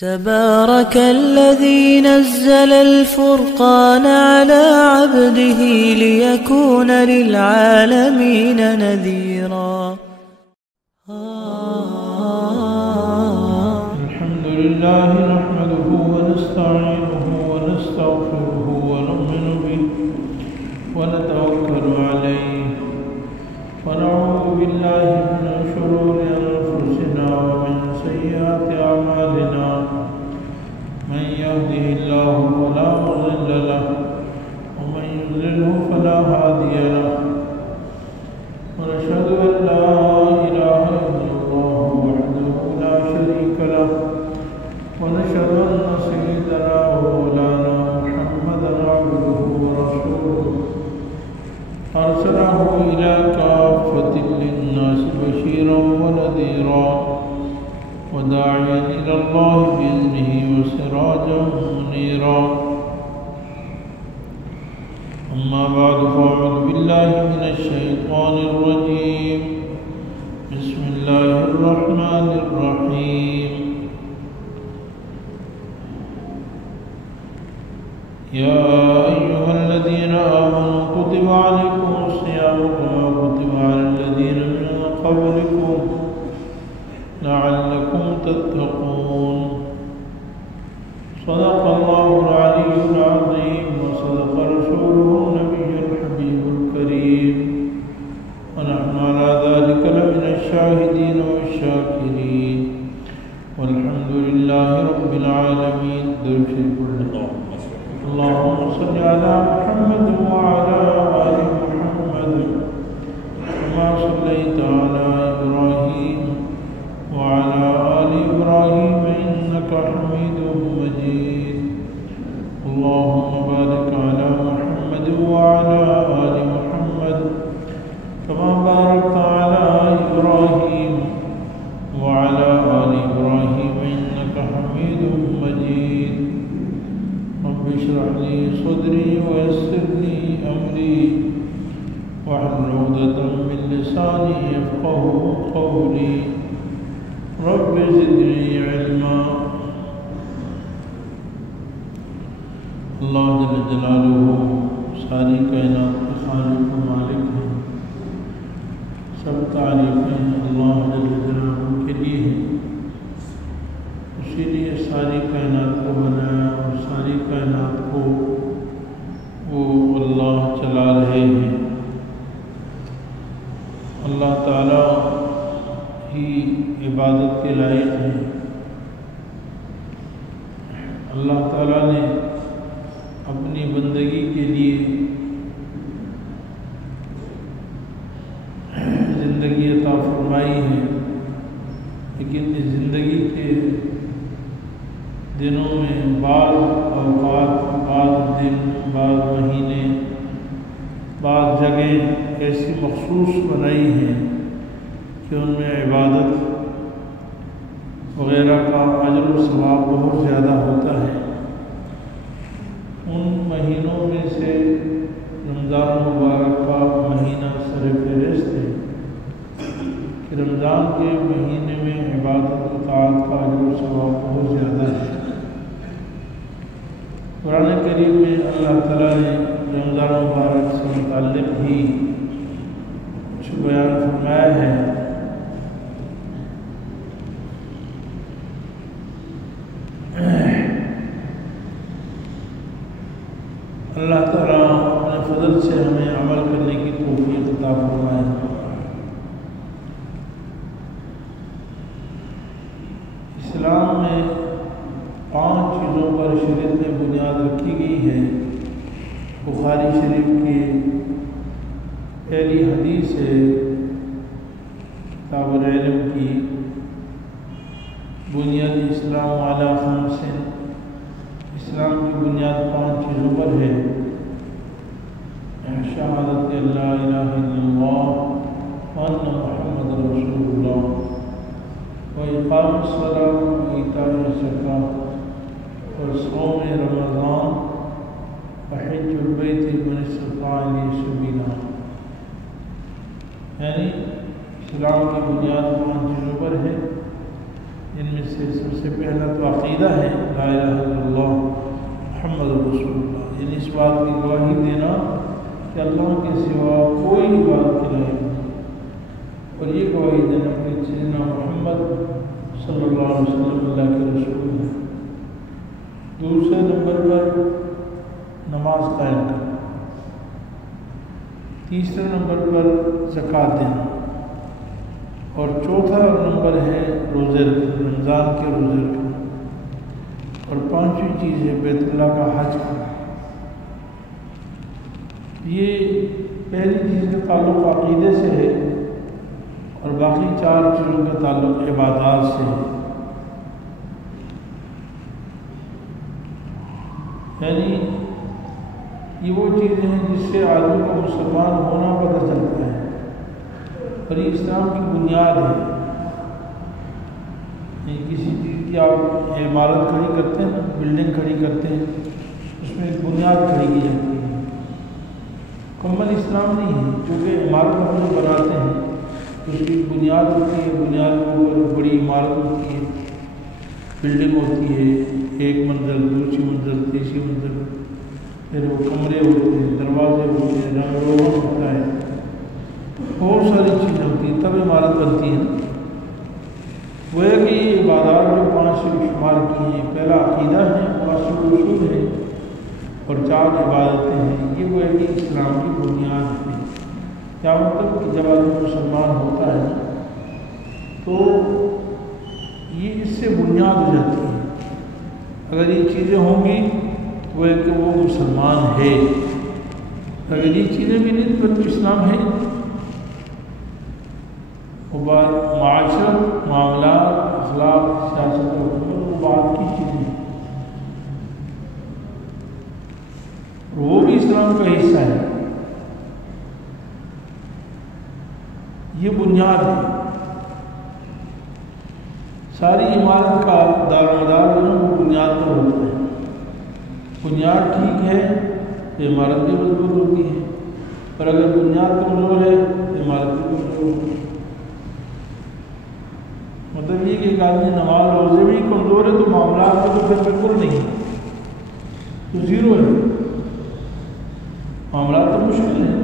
تبارك الذي نزل الفرقان على عبده ليكون للعالمين نذيرا. الحمد لله نحمده ونستعينه ونستغفره ونؤمن به ونتوكل عليه ونعوذ بالله من شرور أنفسنا ومن سيئات أعمالنا. من يهده الله فلا مضل له ومن يضلله فلا هادي له. ونشهد أن لا إله إلا الله وحده لا شريك له. ونشهد أن سيدنا ومولانا محمدا عبده ورسوله أرسله إلى كافة للناس بشيرا ونذيرا وداعيا إلى الله بإذنه وسراجا منيرا. أما بعد فأعوذ بالله من الشيطان الرجيم. بسم الله الرحمن الرحيم. يا أيها الذين آمنوا كتب عليكم الصيام كما كتب على الذين من قبلكم لعلكم تتقون. صدق الله العلي العظيم وصدق رسوله النبي الحبيب الكريم ونحن على ذلك لمن الشاهدين والشاكرين والحمد لله رب العالمين. اللهم صل على محمد وعلى آل محمد كما صليت على إبراهيم وعلى آل إبراهيم إنك حميد مجيد. اللهم بارك على محمد وعلى آل محمد كما باركت على إبراهيم وعلى آل إبراهيم إنك حميد مجيد. رب اشرح لي صدري ويسر لي أمري واحلل عقدة من لساني يفقهوا قولي. رب زدني علما. اللہ جل جلالہ ساری کائنات کے خالق و مالک ہیں. سب تعریفیں اللہ جل جلالہ کے لیے ہیں. اسی لیے ساری کائنات کو بنایا اور ساری کائنات کو وہ اللہ چلا رہے ہیں. اللہ تعالیٰ ہی عبادت کے لائق ہیں. اللہ تعالیٰ نے اپنی بندگی کے لیے زندگی عطا فرمائی ہے، لیکن اس زندگی کے دنوں میں بعض اوقات، بعض دن، بعض مہینے، بعض جگہیں ایسی مخصوص بنائی ہیں کہ ان میں عبادت وغیرہ کا اجر و ثواب بہت زیادہ ہوتا ہے. ان مہینوں میں سے رمضان مبارک کا مہینہ سر فہرست ہے کہ رمضان کے مہینے میں عبادت و طاعت کا اجر و ثواب بہت زیادہ ہے. قرآن کریم میں اللہ تعالیٰ نے رمضان مبارک سے متعلق ہی کچھ بیان فرمایا ہے. اللہ تعالیٰ اپنے فضل سے ہمیں عمل کرنے کی توفیق عطا فرمائے. اسلام میں 5 چیزوں پر شریعت میں بنیاد رکھی گئی ہے. بخاری شریف کی پہلی حدیث ہے کتاب العلم کی، بنیاد اسلام علی 5. اسلام کی بنیاد 5 چیزوں پر ہے. شہادت لا الہ الا اللہ وان محمد رسول اللہ وإقام الصلاة وإيتاء الزکاة وصوم رمضان وحج البیت من استطاع الیہ سبیلا. یعنی اسلام کی بنیاد 5 چیزوں پر ہے. ان میں سے سب سے پہلا تو عقیدہ ہے لا الہ الا اللہ محمد رسول اللہ، یعنی اس بات کی گواہی دینا کہ اللہ کے سوا کوئی عبادت کے لائق نہیں، اور یہ گواہی دینا کہ سیدنا محمد صلی اللہ علیہ وسلم اللہ کے رسول ہیں۔ دوسرے نمبر پر نماز قائم کرنا، تیسرے نمبر پر زکوٰۃ دینا، اور چوتھا نمبر ہے روزے رکھنا، رمضان کے روزے رکھنا، اور پانچویں چیز ہے بیت اللہ کا حج کرنا۔ یہ پہلی چیز کا تعلق عقیدے سے ہے، اور باقی چار چیزوں کا تعلق عبادات سے ہے، یعنی یہ وہ چیزیں ہیں جس سے آدمی کو مسلمان ہونا پتہ چلتا ہے، اور یہ اسلام کی بنیاد ہے۔ کسی چیز کی آپ عمارت کھڑی کرتے ہیں نا، بلڈنگ کھڑی کرتے ہیں، اس میں ایک بنیاد کھڑی کی جاتی ہے۔ مکمل اسلام نہیں ہے، کیونکہ عمارت ہم جو بناتے ہیں اس کی بنیاد ہوتی ہے، بنیاد کے اوپر بڑی عمارت ہوتی ہے، بلڈنگ ہوتی ہے، ایک منزل، دوسری منزل، تیسری منزل، پھر وہ کمرے ہوتے ہیں، دروازے ہوتے ہیں، رنگ روغن ہوتا ہے، بہت ساری چیزیں ہوتی ہیں، تب عمارت بنتی ہے۔ وہ ہے کہ یہ عبادات جو 5 شمار کی ہیں، پہلا عقیدہ ہے، 5 اصول ہے، اور 4 عبادتیں ہیں، یہ وہ ہے کہ اسلام کی بنیاد ہے۔ کیا مطلب کہ جب آدمی مسلمان ہوتا ہے تو یہ اس سے بنیاد ہو جاتی ہے، اگر یہ چیزیں ہوں گی وہ ہے کہ وہ مسلمان ہے، اگر یہ چیزیں بھی نہیں تو اسلام ہے۔ وہ بات معاشرت، معاملات، اخلاق، سیاست و حکومت، وہ بات کی چیزیں ہیں، اور وہ بھی اسلام کا حصہ ہے، یہ بنیاد ہے۔ ساری عمارت کا دار و مدار جو ہے وہ بنیاد پر ہوتا ہے، بنیاد ٹھیک ہے تو عمارت بھی مضبوط ہوتی ہے، اور اگر بنیاد کمزور ہے تو عمارت بھی کمزور ہوتی ہے۔ مطلب یہ کہ ایک آدمی نماز روزے میں ہی کمزور ہے تو معاملات میں تو پھر بالکل نہیں ہے، تو زیرو ہے، معاملات تو مشکل ہیں،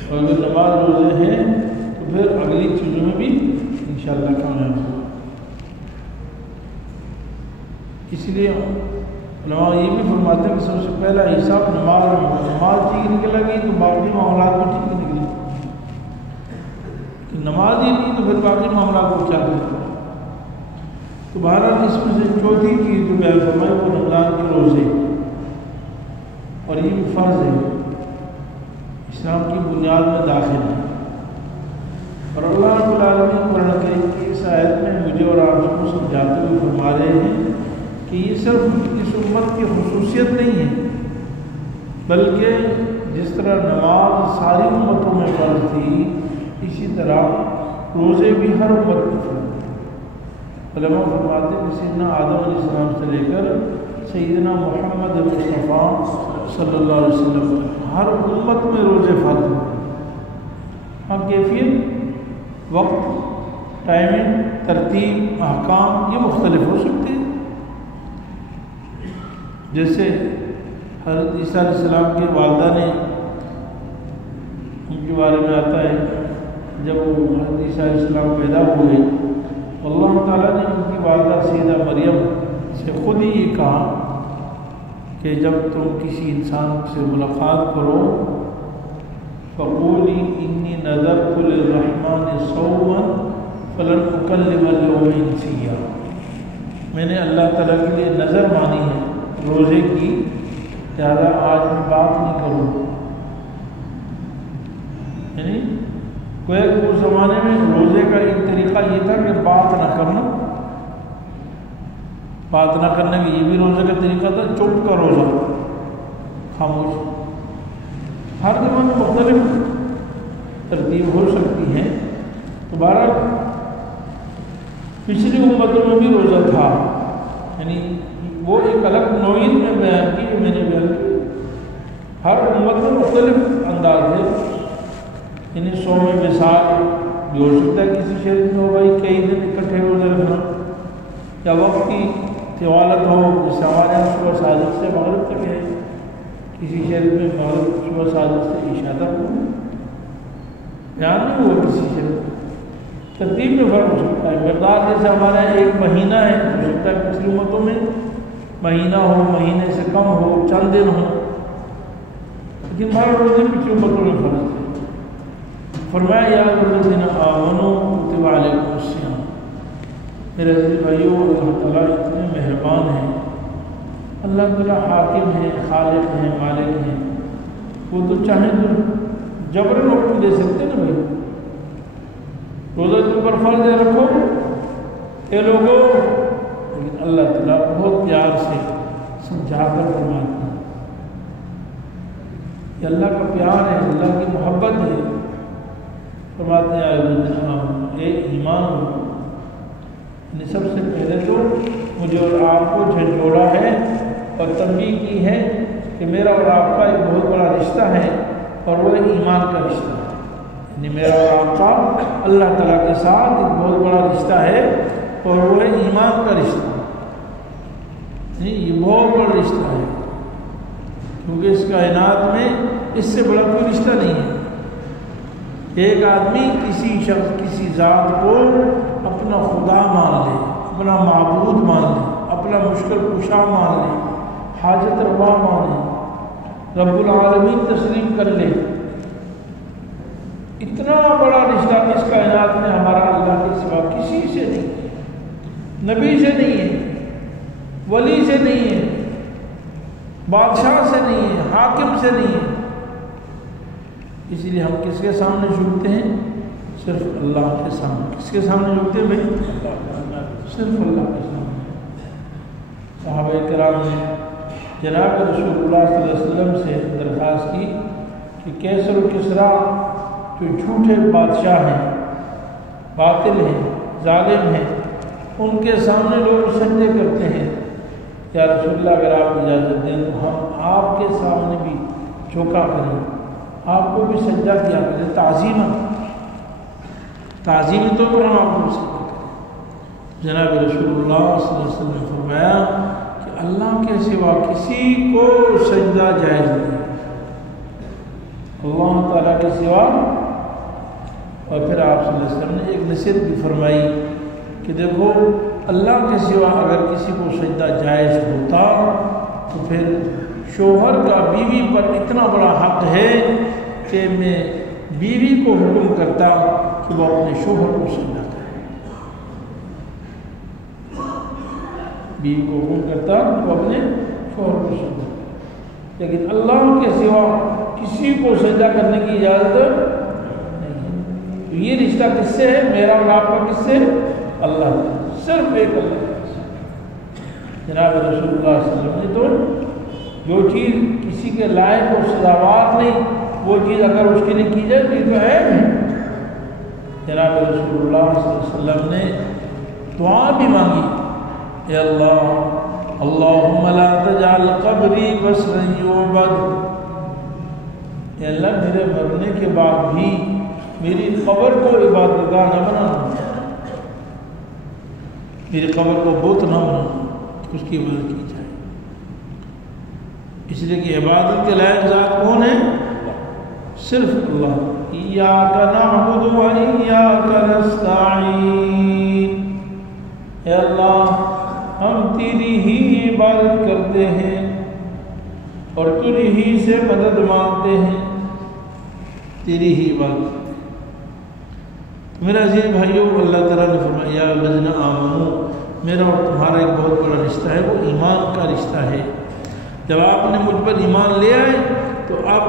اور اگر نماز روزے ہیں تو پھر اگلی چیزوں میں بھی انشاءاللہ کامیاب ہوگا۔ اس لیے علماء یہ بھی فرماتے ہیں کہ سب سے پہلا حساب نماز ٹھیک نکلے گی تو باقی معاملات بھی ٹھیک نکلیں گے، نماز ہی نہیں تو پھر باقی معاملات کو کیا کرتے ہیں۔ تو بہرحال اس میں سے چوتھی چیز جو بیان فرمائی وہ رمضان کے روزے، اور یہ بھی فرض ہے، اسلام کی بنیاد میں داخل ہے، اور اللہ رب العالمین قرآن کریم کی اس آیت میں مجھے اور آپ کو سمجھاتے ہوئے فرما رہے ہیں کہ یہ صرف اس امت کی خصوصیت نہیں ہے، بلکہ جس طرح نماز ساری امتوں میں فرض تھی، اسی طرح روزے بھی ہر امت میں فرض تھے۔ علماء فرماتے ہیں کہ سیدنا آدم علیہ السلام سے لے کر سیدنا محمد مصطفیٰ صلی اللہ علیہ وسلم ہر امت میں روزے فرض ہیں۔ ہاں کیفیت، وقت، ٹائمنگ، ترتیب، احکام یہ مختلف ہو سکتے ہیں۔ جیسے حضرت عیسیٰ علیہ السلام کے والدہ نے، ان کے بارے میں آتا ہے جب وہ حضرت عیسیٰ علیہ السلام پیدا ہوئے، اللہ تعالیٰ نے ان کی والدہ سیدہ مریم سے خود ہی یہ کہا کہ جب تم کسی انسان سے ملاقات کرو فقولی انی نذرت للرحمن صوما فلن اکلم اليوم انسیا، میں نے اللہ تعالیٰ کے لیے نظر مانی ہے روزے کی، لہٰذا آج میں بات نہیں کروں۔ یعنی کوئی اس زمانے میں روزے کا ایک طریقہ یہ تھا کہ بات نہ کرنا، بات نہ کرنے کا یہ بھی روزے کا طریقہ تھا، چپ کا روزہ، خاموش۔ ہر زمانے میں مختلف ترتیب ہو سکتی ہے، تو بہرحال پچھلی امتوں میں بھی روزہ تھا، یعنی وہ ایک الگ نوعیت میں بیان کی، میں نے بیان کی، ہر امت میں مختلف انداز ہے، یعنی 100 وصال یہ ہو سکتا ہے کسی شہر میں ہو بھائی کئی دن اکٹھے روزے رکھنا، یا وقت کی طوالت ہو، جیسے ہمارے یہاں صبح صادق سے مغرب تک ہے، کسی شہر میں مغرب صبح صادق سے عشاء تک ہو، یہاں نہیں ہوا کسی شہر میں، ترتیب میں فرق ہو سکتا ہے۔ مقدار جیسے ہمارے یہاں ایک مہینہ ہے، ہو سکتا ہے پچھلی امتوں میں مہینہ ہو، مہینے سے کم ہو، چند دن ہو، لیکن ہر روزے پچھلی امتوں میں فرق ہے۔ فرمایا یا الذین آمنوا کتب علیکم الصیام، میرے عزیز بھائیو اللہ تعالیٰ اتنے مہربان ہیں، اللہ تعالیٰ حاکم ہیں، خالق ہیں، مالک ہیں، وہ تو چاہیں تو جبراً حکم دے سکتے نا بھائی، روزہ تم پر فرض ہے رکھو اے لوگوں، لیکن اللہ تعالیٰ بہت پیار سے سمجھا کر فرماتے ہیں، یہ اللہ کا پیار ہے، اللہ کی محبت ہے۔ فرماتے ہیں اے ایمان ہو، نے سب سے پہلے تو مجھے اور آپ کو جھنجھوڑا ہے اور تنبیہ کی ہے کہ میرا اور آپ کا ایک بہت بڑا رشتہ ہے، اور وہ ایمان کا رشتہ ہے، یعنی میرا اور آپ کا اللہ تعالیٰ کے ساتھ ایک بہت بڑا رشتہ ہے، اور وہ ہے ایمان کا رشتہ، یہ بہت بڑا رشتہ ہے، کیونکہ اس کائنات میں اس سے بڑا کوئی رشتہ نہیں ہے۔ ایک آدمی کسی شخص کسی ذات کو اپنا خدا مان لے، اپنا معبود مان لے، اپنا مشکل کشا مان لے، حاجت روا مان لے، رب العالمین تسلیم کر لے، اتنا بڑا رشتہ اس کائنات میں ہمارا اللہ کے سوا کسی سے نہیں ہے، نبی سے نہیں ہے، ولی سے نہیں ہے، بادشاہ سے نہیں ہے، حاکم سے نہیں ہے۔ اس لیے ہم کس کے سامنے جھکتے ہیں؟ صرف اللہ کے سامنے۔ کس کے سامنے جھکتے ہیں بھائی؟ صرف اللہ کے سامنے۔ صحابہ کرام نے جناب رسول اللہ صلی اللہ علیہ وسلم سے درخواست کی کہ کیسر و کسریٰ جو جھوٹے بادشاہ ہیں، باطل ہیں، ظالم ہیں، ان کے سامنے لوگ سجدے کرتے ہیں، یا رسول اللہ اگر آپ اجازت دیں تو ہم آپ کے سامنے بھی جھکا کریں، آپ کو بھی سجدہ کیا کریں، تعظیمی طور پر ہم آپ کو سجدہ کریں۔ جناب رسول اللہ صلی اللہ علیہ وسلم نے فرمایا کہ اللہ کے سوا کسی کو سجدہ جائز نہیں، اللہ تعالیٰ کے سوا۔ اور پھر آپ صلی اللہ علیہ وسلم نے ایک نصیحت بھی فرمائی کہ دیکھو اللہ کے سوا اگر کسی کو سجدہ جائز ہوتا تو پھر شوہر کا بیوی پر اتنا بڑا حق ہے کہ میں بیوی کو حکم کرتا کہ وہ اپنے شوہر کو سجدہ کرے، بیوی کو حکم کرتا کہ وہ اپنے شوہر کو سجدہ کرے، لیکن اللہ کے سوا کسی کو سجدہ کرنے کی اجازت نہیں ہے۔ تو یہ رشتہ کس سے ہے؟ میرا اور آپ کا کس سے؟ اللہ سے، صرف ایک اللہ سے۔ جناب رسول اللہ صلی اللہ علیہ وسلم نے تو جو چیز کسی کے لائق اور سزاوار نہیں، وہ چیز اگر اس کے لیے کی جائے تو یہ تو ہے۔ جناب رسول اللہ صلی اللہ علیہ وسلم نے دعا بھی مانگی، اے اللہ اللہم لا تجعل قبری بسرا یعبد، اے اللہ میرے مرنے کے بعد بھی میری قبر کو عبادت گاہ نہ بنانا، میری قبر کو بت نہ بنانا، اس کی عبادت کی جائے، اس لیے کہ عبادت کے لائق ذات کون ہے؟ صرف اللہ۔ ایاک نعبد و ایاک نستعین، اے اللہ ہم تیری ہی عبادت کرتے ہیں اور تجھ ہی سے مدد مانگتے ہیں، تیری ہی عبادت کرتے ہیں۔ میرا عزیز بھائیو، اللہ تعالیٰ نے فرمایا یا الذین آمنوا، میرا اور تمہارا ایک بہت بڑا رشتہ ہے، وہ ایمان کا رشتہ ہے۔ جب آپ نے مجھ پر ایمان لے آئے تو اب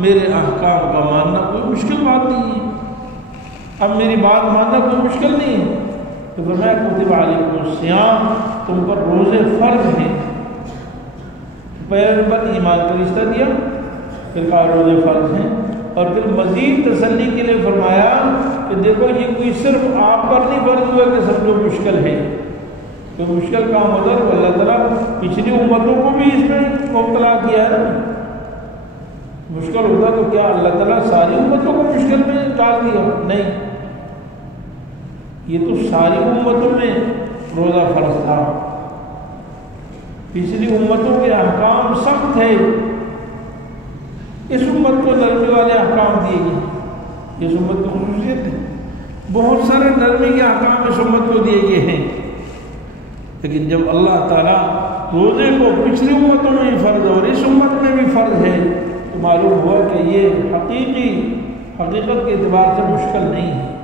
میرے احکام کا ماننا کوئی مشکل بات نہیں ہے، اب میری بات ماننا کوئی مشکل نہیں ہے۔ تو فرمایا کتب علیکم الصیام، تم پر روزے فرض ہیں۔ پہلے نمبر ایمان کا رشتہ دیا، پھر کہا روزے فرض ہیں، اور پھر مزید تسلی کے لیے فرمایا کہ دیکھو یہ کوئی صرف آپ پر نہیں فرض ہوا کہ سب جو مشکل ہے، تو مشکل کام ہوتا ہے اللہ تعالیٰ پچھلی امتوں کو بھی اس میں مبتلا کیا ہے۔ مشکل ہوتا تو کیا اللہ تعالیٰ ساری امتوں کو مشکل میں ڈال دیا؟ نہیں، یہ تو ساری امتوں میں روزہ فرض تھا، پچھلی امتوں کے احکام سخت ہے، اس امت کو نرمی والے احکام دیے گئے، اس امت کی خصوصیت ہے، بہت سارے نرمی کے احکام اس امت کو دیے گئے ہیں۔ لیکن جب اللہ تعالیٰ روزے کو پچھلی امتوں میں بھی فرض اور اس امت میں بھی فرض ہے تو معلوم ہوا کہ یہ حقیقت کے اعتبار سے مشکل نہیں ہے،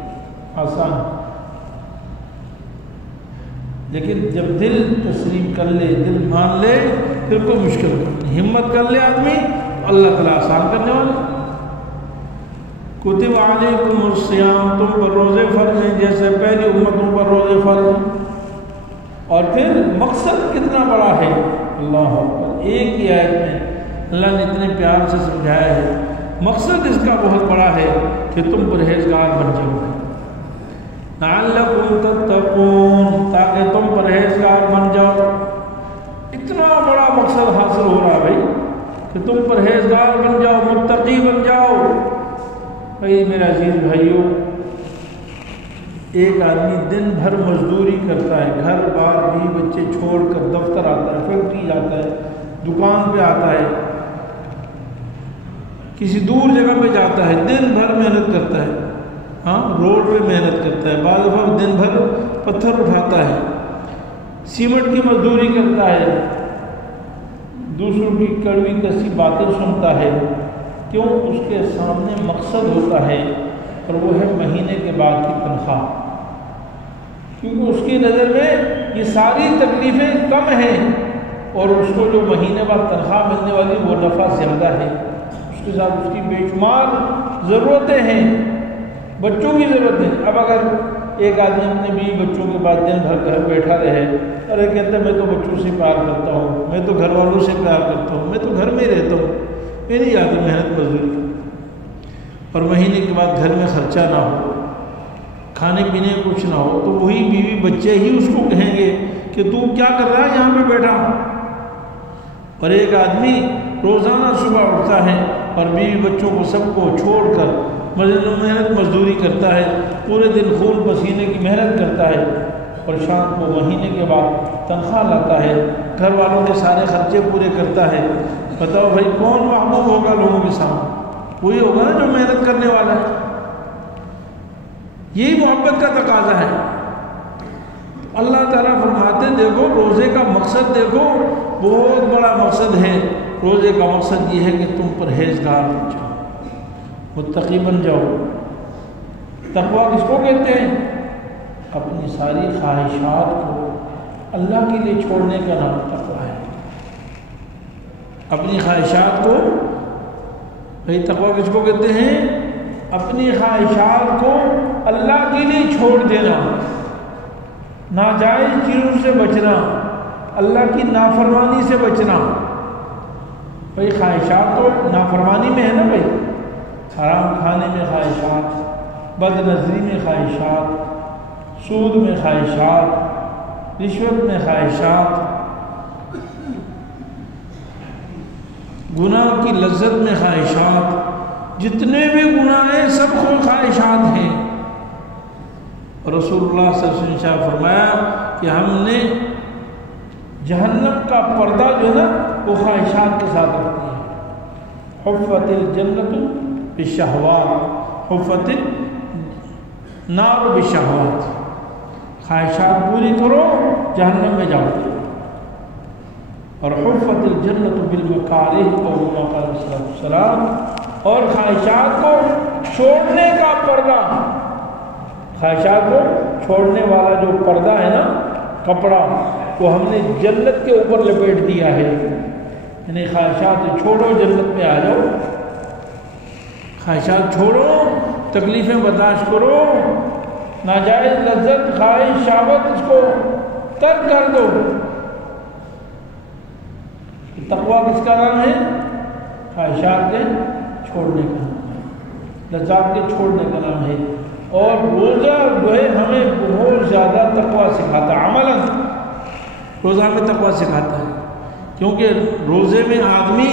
آسان ہے۔ لیکن جب دل تسلیم کر لے، دل مان لے، پھر کوئی مشکل نہیں، ہمت کر لے آدمی تو اللہ تعالیٰ آسان کرنے والا۔ کتب علیکم الصیام، تم پر روزے فرض ہیں جیسے پہلی امتوں پر روزے فرض ہیں۔ اور پھر مقصد کتنا بڑا ہے، اللہ اکبر، ایک ہی آیت میں اللہ نے اتنے پیار سے سمجھایا ہے، مقصد اس کا بہت بڑا ہے کہ تم پرہیزگار بن جاؤ، لعلکم تتقون، تاکہ تم پرہیزگار بن جاؤ۔ اتنا بڑا مقصد حاصل ہو رہا بھائی کہ تم پرہیزگار بن جاؤ، متقی بن جاؤ۔ بھائی میرے عزیز بھائیوں، ایک آدمی دن بھر مزدوری کرتا ہے، گھر بار بھی بچے چھوڑ کر دفتر آتا ہے، فیکٹری جاتا ہے، دکان پہ آتا ہے، کسی دور جگہ پہ جاتا ہے، دن بھر محنت کرتا ہے، روڈ پہ محنت کرتا ہے، بعض دفعہ دن بھر پتھر اٹھاتا ہے، سیمنٹ کی مزدوری کرتا ہے، دوسروں کی کڑوی کسی باتیں سنتا ہے، کیوں؟ اس کے سامنے مقصد ہوتا ہے اور وہ ہے مہینے کے بعد کی تنخواہ، کیونکہ اس کی نظر میں یہ ساری تکلیفیں کم ہیں اور اس کو جو مہینے بعد تنخواہ ملنے والی وہ نفع زیادہ ہے، اس کے ساتھ اس کی بے شمار ضرورتیں ہیں، بچوں کی ضرورتیں۔ اب اگر ایک آدمی اپنے بیوی بچوں کے بعد دن بھر گھر بیٹھا رہے اور ایک کہتا ہے میں تو بچوں سے پیار کرتا ہوں، میں تو گھر والوں سے پیار کرتا ہوں، میں تو گھر میں رہتا ہوں، میں نہیں جاتا محنت مزدوری، اور مہینے کے بعد گھر میں خرچہ نہ ہو، کھانے پینے کچھ نہ ہو، تو وہی بیوی بچے ہی اس کو کہیں گے کہ تو کیا کر رہا ہے یہاں پہ بیٹھا۔ اور ایک آدمی روزانہ صبح اٹھتا ہے اور بیوی بچوں کو سب کو چھوڑ کر محنت مزدوری کرتا ہے، پورے دن خون پسینے کی محنت کرتا ہے اور شام کو مہینے کے بعد تنخواہ لاتا ہے، گھر والوں کے سارے خرچے پورے کرتا ہے۔ بتاؤ بھائی کون محبوب ہوگا لوگوں کے سامنے؟ وہی ہوگا نا جو محنت کرنے والا ہے۔ یہی محبت کا تقاضا ہے۔ اللہ تعالیٰ فرماتے ہیں دیکھو روزے کا مقصد دیکھو، بہت بڑا مقصد ہے۔ روزے کا مقصد یہ ہے کہ تم پرہیزگار بن جاؤ، متقی بن جاؤ۔ تقویٰ کس کو کہتے ہیں؟ اپنی ساری خواہشات کو اللہ کے لیے چھوڑنے کا نام تقویٰ ہے۔ اپنی خواہشات کو، بھائی تقویٰ کس کو کہتے ہیں؟ اپنی خواہشات کو اللہ کے لیے چھوڑ دینا، ناجائز چیزوں سے بچنا، اللہ کی نافرمانی سے بچنا۔ بھائی خواہشات تو نافرمانی میں ہے نا بھائی، حرام کھانے میں خواہشات، بد نظری میں خواہشات، سود میں خواہشات، رشوت میں خواہشات، گناہ کی لذت میں خواہشات، جتنے بھی گناہ ہیں سب خواہشات ہیں۔ رسول اللہ صلی اللہ علیہ وسلم نے فرمایا کہ ہم نے جہنم کا پردہ جو ہے نا وہ خواہشات کے ساتھ رکھتی ہے۔ حفت الجنت بالشہوات، حفت النار بالشہوات، خواہشات پوری کرو جہنم میں جاؤ۔ اور حفت الجنت بالمکارہ والسلام، اور خواہشات کو چھوڑنے کا پردہ، خواہشات کو چھوڑنے والا جو پردہ ہے نا، کپڑا، وہ ہم نے جنت کے اوپر لپیٹ دیا ہے۔ یعنی خواہشات چھوڑو، جنت میں آ جاؤ۔ خواہشات چھوڑو، تکلیفیں برداشت کرو، ناجائز لذت، خواہش، شہوت، اس کو ترک کر دو۔ تقویٰ کس کا نام ہے؟ خواہشات کے چھوڑنے کا نام ہے، لذات کے چھوڑنے کا نام ہے۔ اور روزہ جو ہے ہمیں بہت زیادہ تقویٰ سکھاتا ہے، عملاً روزہ ہمیں تقویٰ سکھاتا ہے، کیونکہ روزے میں آدمی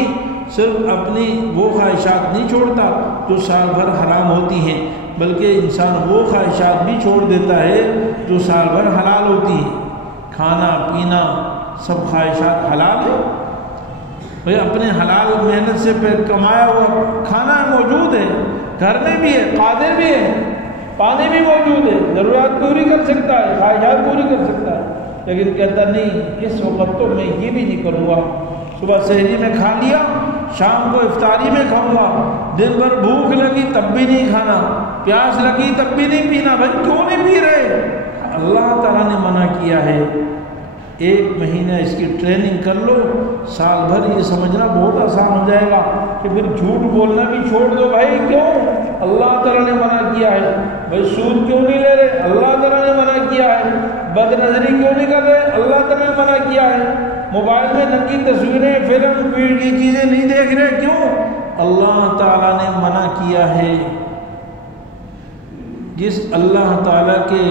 صرف اپنی وہ خواہشات نہیں چھوڑتا جو سال بھر حرام ہوتی ہیں، بلکہ انسان وہ خواہشات بھی چھوڑ دیتا ہے جو سال بھر حلال ہوتی ہے. کھانا پینا سب خواہشات حلال ہے. بھائی اپنے حلال محنت سے کمایا ہوا کھنا موجود ہے، گھر میں بھی ہے، قادر بھی ہے، پانی بھی موجود ہے، ضروریات پوری کر سکتا ہے، خواہشات پوری کر سکتا ہے. لیکن کہتا نہیں اس وقت تو میں یہ بھی نہیں کروں گا. صبح سحری میں کھا لیا، شام کو افطاری میں کھاؤں گا. دن بھر بھوک لگی تب بھی نہیں کھانا، پیاس لگی تب بھی نہیں پینا. بھائی کیوں نہیں پی رہے؟ اللہ تعالیٰ نے منع کیا ہے. 1 مہینہ اس کی ٹریننگ کر لو، سال بھر یہ سمجھنا بہت آسان ہو جائے گا کہ پھر جھوٹ بولنا بھی چھوڑ دو. بھائی کیوں؟ اللہ تعالیٰ نے منع کیا ہے. بھائی سود کیوں نہیں لے رہے؟ اللہ تعالیٰ نے منع کیا ہے. بد نظری کیوں نہیں کر رہے؟ اللہ تعالیٰ نے منع کیا ہے. موبائل میں ننگی تصویریں، فلم، یہ چیزیں نہیں دیکھ رہے، کیوں؟ اللہ تعالیٰ نے منع کیا ہے. جس اللہ تعالیٰ کے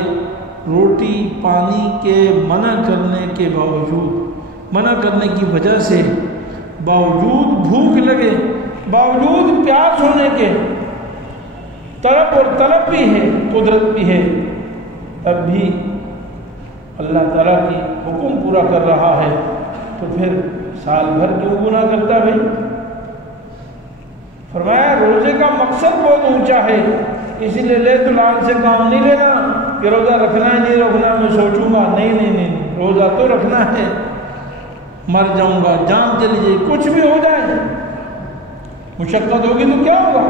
روٹی پانی کے منع کرنے کے باوجود، منع کرنے کی وجہ سے، باوجود بھوک لگے، باوجود پیاس ہونے کے، طلب اور طلب بھی ہے، قدرت بھی ہے، تب بھی اللہ تعالیٰ کی حکم پورا کر رہا ہے، تو پھر سال بھر کیوں گناہ کرتا بھائی؟ فرمایا روزے کا مقصد بہت اونچا ہے، اسی لیے لیت العان سے کام نہیں لینا کہ روزہ رکھنا ہے نہیں رکھنا میں سوچوں گا. نہیں، روزہ تو رکھنا ہے. مر جاؤں گا، جان چلی جائے، کچھ بھی ہو جائے، مشقت ہوگی تو کیا ہوگا،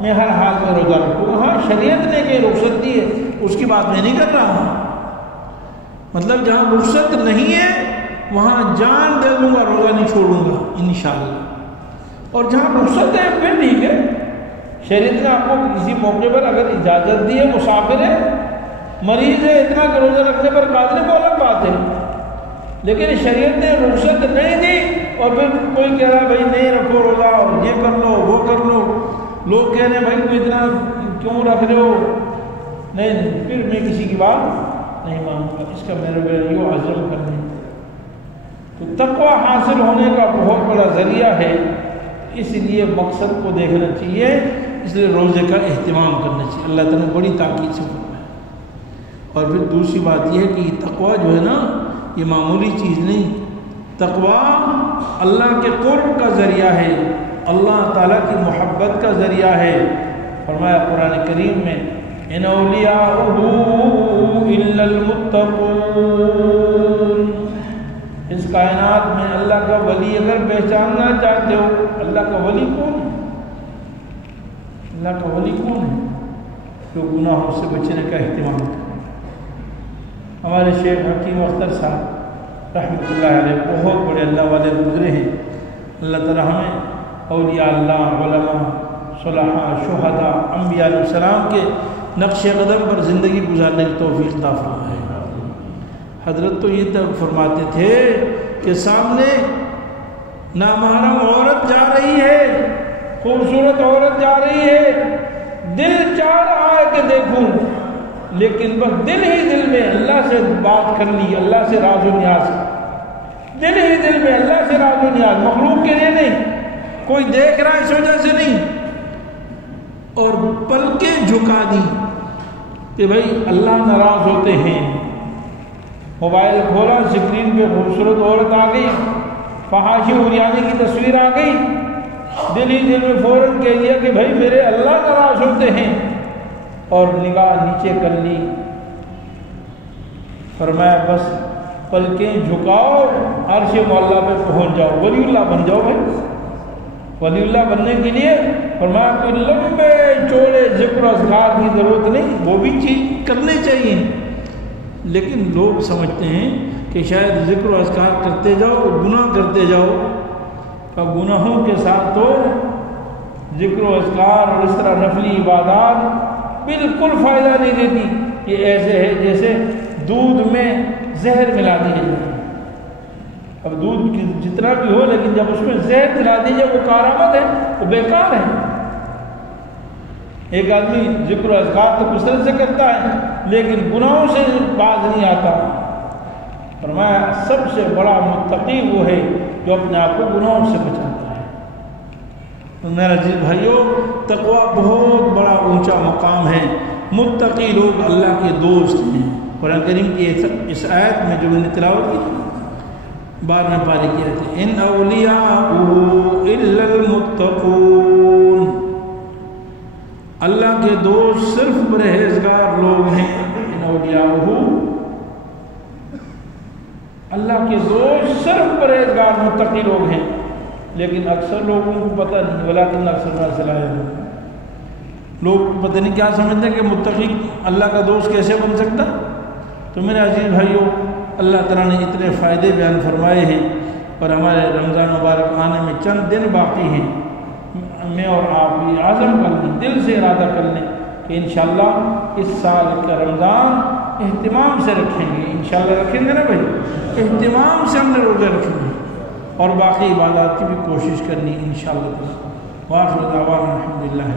میں ہر حال میں روزہ رکھوں گا. ہاں شریعت نے کہ رخصت دی ہے، اس کی بات میں نہیں کر رہا ہوں. مطلب جہاں رخصت نہیں ہے وہاں جان دے دوں گا، روزہ نہیں چھوڑوں گا انشاءاللہ. اور جہاں رخصت ہے پھر ٹھیک ہے. شریعت نے آپ کو کسی موقع پر اگر اجازت دی ہے، مسافر ہے، مریض ہے، اتنا کہ روزہ رکھنے پر قادر ہے، وہ الگ بات ہے. لیکن شریعت نے رخصت نہیں دی اور پھر کوئی کہہ رہا بھائی نہیں رکھو روزہ، یہ کر لو وہ کر لو. لوگ کہہ رہے ہیں بھائی کوئی اتنا کیوں رکھ رہے ہو؟ نہیں، پھر میں کسی کی بات نہیں مانوں گا. اس کا میرے یہ عزم کرنے. تو تقویٰ حاصل ہونے کا بہت بڑا ذریعہ ہے. اس لیے مقصد کو دیکھنا چاہیے، اس لیے روزے کا اہتمام کرنا چاہیے. اللہ تعالیٰ نے بڑی تاکید سے فرمایا. اور پھر دوسری بات یہ ہے کہ تقویٰ جو ہے نا یہ معمولی چیز نہیں. تقویٰ اللہ کے قرب کا ذریعہ ہے، اللہ تعالیٰ کی محبت کا ذریعہ ہے. فرمایا قرآن کریم میں ان اولیاءہ الا المتقون. اس کائنات میں اللہ کا ولی اگر پہچاننا چاہتے ہو، اللہ کا ولی کون ہے؟ اللہ کا ولی کون ہے؟ جو گناہوں سے بچنے کا اہتمام کرے. ہمارے شیخ حکیم اختر صاحب رحمۃ اللہ علیہ بہت بڑے اللہ والے گزرے ہیں. اللہ تعالیٰ ہمیں اولیاء اللہ، علماء، صلحاء، شہداء، انبیاء علیہ السلام کے نقش قدم پر زندگی گزارنے کی توفیق عطا فرمائے. حضرت تو یہ تک فرماتے تھے کہ سامنے نامحرم عورت جا رہی ہے، خوبصورت عورت جا رہی ہے، دل چاہ رہا ہے کہ دیکھوں، لیکن بس دل ہی دل میں اللہ سے بات کر لی، اللہ سے راز و نیاز، دل ہی دل میں اللہ سے راز و نیاز، مخلوق کے لیے نہیں، کوئی دیکھ رہا ہے اس وجہ سے نہیں. اور پلکیں جھکا دی کہ بھائی اللہ ناراض ہوتے ہیں. موبائل کھولا، اسکرین پہ خوبصورت عورت آ گئی، فحاشی اریانی کی تصویر آ گئی، دل ہی دل میں فوراً کہہ دیا کہ بھائی میرے اللہ ناراض ہوتے ہیں، اور نگاہ نیچے کر لی. فرمایا بس پلکیں جھکاؤ، عرش مولا پہ پہنچ جاؤ، ولی اللہ بن جاؤ. بھائی ولی اللہ بننے کے لیے فرمایا کوئی لمبے چوڑے ذکر و اذکار کی ضرورت نہیں، وہ بھی چیز کرنے چاہیے. لیکن لوگ سمجھتے ہیں کہ شاید ذکر و اذکار کرتے جاؤ گناہ کرتے جاؤ. اب گناہوں کے ساتھ تو ذکر و اذکار اور اس طرح نفلی عبادات بالکل فائدہ نہیں دیتی. یہ ایسے ہے جیسے دودھ میں زہر ملا دیے جائے. اب دودھ جتنا بھی ہو لیکن جب اس میں زہر ملا دی جائے وہ کارآمد ہے، وہ بیکار ہے. ایک آدمی ذکر و اذکار تو کثرت سے کرتا ہے لیکن گناہوں سے باز نہیں آتا. فرمایا سب سے بڑا متقی وہ ہے جو اپنے آپ کو گناہوں سے بچاتا ہے. تو میرا عزیز بھائیو، تقوی بہت بڑا اونچا مقام ہے. متقی لوگ اللہ کے دوست ہیں. قرآن کریم کی اس آیت میں جو میں نے تلاوت کی 12ویں پارے کی آیت ہے، ان اولیاء الا المتقون، اللہ کے دوست صرف پرہیزگار لوگ ہیں. ان اولیاء، اللہ کے دوست صرف پرہیزگار متقی لوگ ہیں. لیکن اکثر لوگوں کو پتہ نہیں، ولیکن اکثر الناس لا یعلمون، لوگ پتہ نہیں کیا سمجھتے ہیں کہ متقی اللہ کا دوست کیسے بن سکتا. تو میرے عزیز بھائیوں، اللہ تعالیٰ نے اتنے فائدے بیان فرمائے ہیں، اور ہمارے رمضان مبارک آنے میں چند دن باقی ہیں. میں اور آپ یہ عزم کر لیں، دل سے ارادہ کر لیں کہ انشاءاللہ اس سال کا رمضان اہتمام سے رکھیں گے. انشاءاللہ رکھیں گے نا بھائی، اہتمام سے ہم نے روزے رکھیں گے، اور باقی عبادات کی بھی کوشش کرنی انشاءاللہ. وآخر دعوانا الحمدللہ.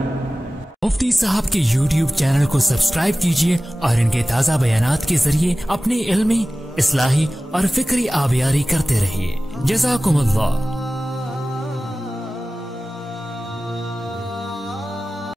مفتی صاحب کے YouTube چینل کو سبسکرائب کیجئے اور ان کے تازہ بیانات کے ذریعے اپنی علمی، اصلاحی اور فکری آبیاری کرتے رہیے. جزاکم اللہ.